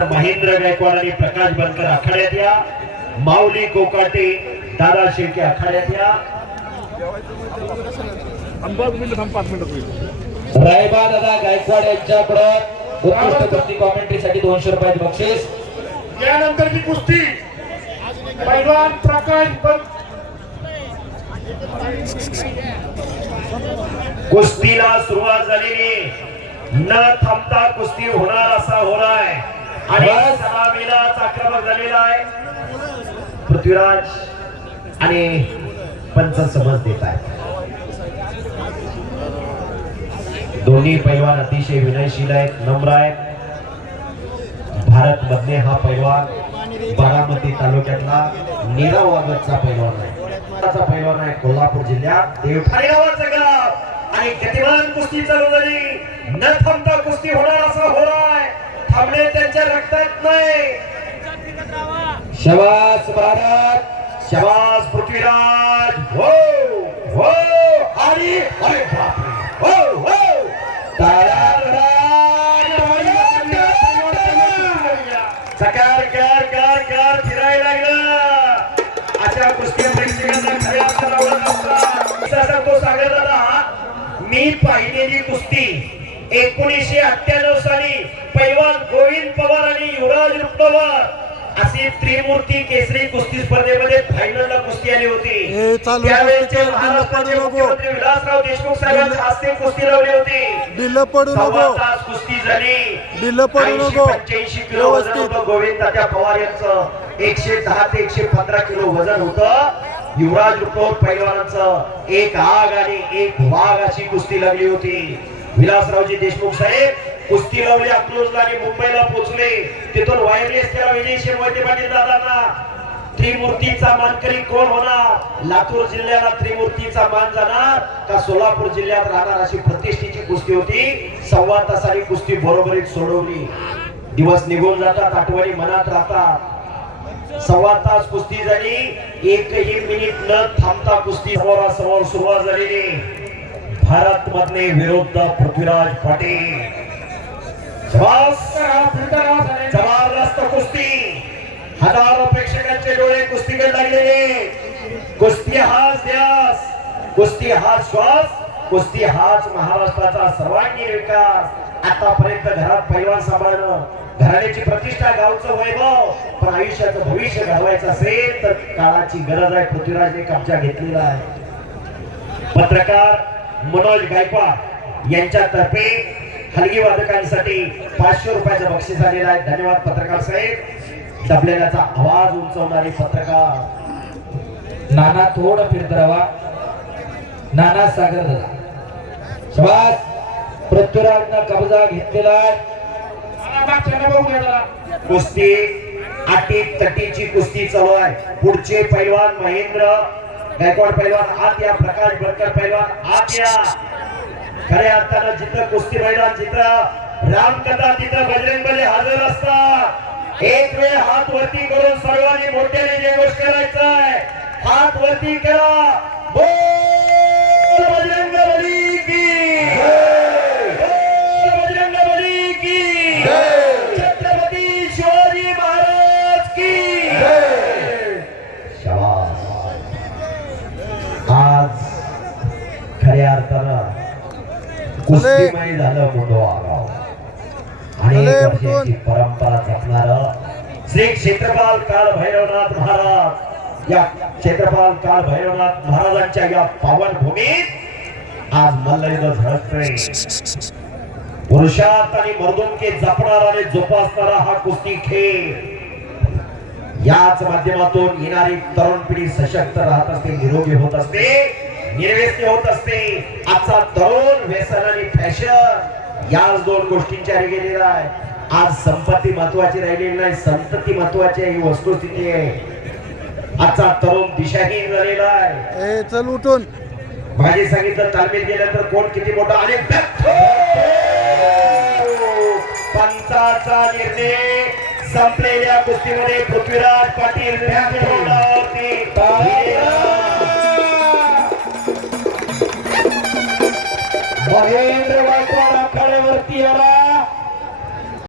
महेंद्र गायकवाड आणि प्रकाश बनकर आखाड्यात या, माऊली कोकाटे दादा शेळके आखाड्यात या, रायबा दादा गायकवाड यांच्याकडे उत्कृष्ट कुस्ती कॉमेंट्रीसाठी 200 रुपयाचे बक्षीस. यानंतरची कुस्ती पैलवान प्रकाश कुस्तीला सुरुवात झालेली, न थांबता कुस्ती होणार असा होणार आणि सलामीला आक्रमक झालेला आहे. पृथ्वीराज आणि पंच समज देत आहेत. दोन्ही पैलवान अतिशय विनयशील आहेत, नम्र आहेत. भारत मधले हा पैलवान बारामती तालुक्यातला नीरव वागतचा पैलवान आहे. पैलवान आहे कोल्हापूर जिल्ह्यात देवठाणे गावाचं गाव आणि गतिमान कुस्ती चालू झाली. न थांबता कुस्ती होणार असं होणार, थांबणे त्यांच्या रक्तात नाही. शबास भारत, शबास पृथ्वीराज. हो हो आणि अरे बापरे, हो हो सकार कर कर कर फिरायला लागलं. अशा कुस्ती प्रेक्षकांना खऱ्या अर्थानं असता. तो सागर दादा, मी पाहिलेली कुस्ती 1998 साली पैलवान गोविंद पवार आणि युवराज रुपनवर अशी त्रिमूर्ती केसरी कुस्ती स्पर्धेमध्ये फायनलला कुस्ती आली होती. त्यावेळेचे महाराष्ट्राचे मुख्यमंत्री विलासराव देशमुख साहेबांनी हास्य कुस्ती लावली होती. तास कुस्ती झाली. 85 किलो वजन होतं गोविंद तात्या पवार यांचं. 110 ते 115 किलो वजन होतं. युवराज रुपनवर पैलवानांचं एक आग आणि एक वाघ अशी कुस्ती लागली होती. विलासरावजी देशमुख साहेब कुस्ती लावली अकलूजला आणि मुंबईला पोहोचले. तिथून वायरलेस केला विजयशी मोहिते पाटील दादांना. त्रिमूर्तीचा मानकरी कोण होणार? लातूर जिल्ह्याला त्रिमूर्तीचा मान जाणार का सोलापूर जिल्ह्यात राहणार अशी प्रतिष्ठेची कुस्ती होती. 1.25 तासांनी कुस्ती बरोबरीत सोडवली. दिवस निघून जातात, आठवणी मनात राहतात. 1.25 तास कुस्ती झाली. एकही मिनिट न थांबता कुस्ती समोरासमोर सुरुवात झालेली. भारत मधले विरुद्ध पृथ्वीराज पाटील. जबरदस्त कुस्ती. हजारो प्रेक्षकांचे डोळे कुस्तीकडे लागलेले. कुस्ती हाच ध्यास, कुस्ती हाच श्वास, कुस्ती हाच महाराष्ट्राचा सर्वांगीण विकास. आतापर्यंत घरात पैलवान सांभाळणं, घराण्याची प्रतिष्ठा, गावचं वैभव, पण आयुष्याचं भविष्य घडवायचं असेल तर काळाची गरज आहे. पृथ्वीराजने कब्जा घेतलेला आहे. पत्रकार मनोज गायकवाड यांच्यातर्फे हलगी वादकांसाठी 500 रुपयाचं बक्षीस आलेलं आहे. धन्यवाद पत्रकार साहेब. दबलेल्याचा आवाज उंचवणारे पत्रकार नाना थोडं फिरत राहा. नाना सागर दादा, शबास. पृथ्वीराजनं कब्जा घेतलेला आहे. कुस्ती अटी तटीची कुस्ती चालू आहे. पुढचे पैलवान महेंद्र गायकवाड पैलवान आत या, प्रकाश बनकर पैलवान आत या. खऱ्या अर्थानं जिथं कुस्ती मैदान, जिथं रामकथा, तिथं बजरंगबली हजर असतात. एक वेळ हात वरती करून सर्वांनी मोठ्याने जयघोष करायचा आहे. हात वरती करा. बोल बजरंगबली की जय, बोल बजरंगबली की जय, छत्रपती शिवाजी महाराज की जय. शाबास. आज खऱ्या अर्थानं कुस्तीमय झालं मोठं गाव. अनेक वर्षांची परंपरा जपणार श्री क्षेत्रपाल काल भैरवनाथ महाराज, या क्षेत्रपाल काल भैरवनाथ महाराजांच्या या पावन भूमीत आज मल्लयुद्ध झळकतंय. पुरुषार्थ आणि मर्दुमकी जपणारा आणि जोपासणारा हा कुस्ती खेळ. याच माध्यमातून येणारी तरुण पिढी सशक्त राहत असते, निरोगी होत असते, निर्व्यसनी होत असते. आजचा तरुण व्यसन आणि फॅशन याच दोन गोष्टींच्या गेलेला आहे. आज संपत्ती महत्वाची राहिलेली नाही, संतती महत्वाची आहे. ही वस्तुस्थिती आहे. आजचा तरुण दिशाहीन झालेला आहे. चल उठून माझे सांगितलं तालमीत गेल्यानंतर कोण किती मोठा आणि पंचाचा निर्णय. संपलेल्या कुस्तीमध्ये पृथ्वीराज पाटील महेंद्र गायकवाड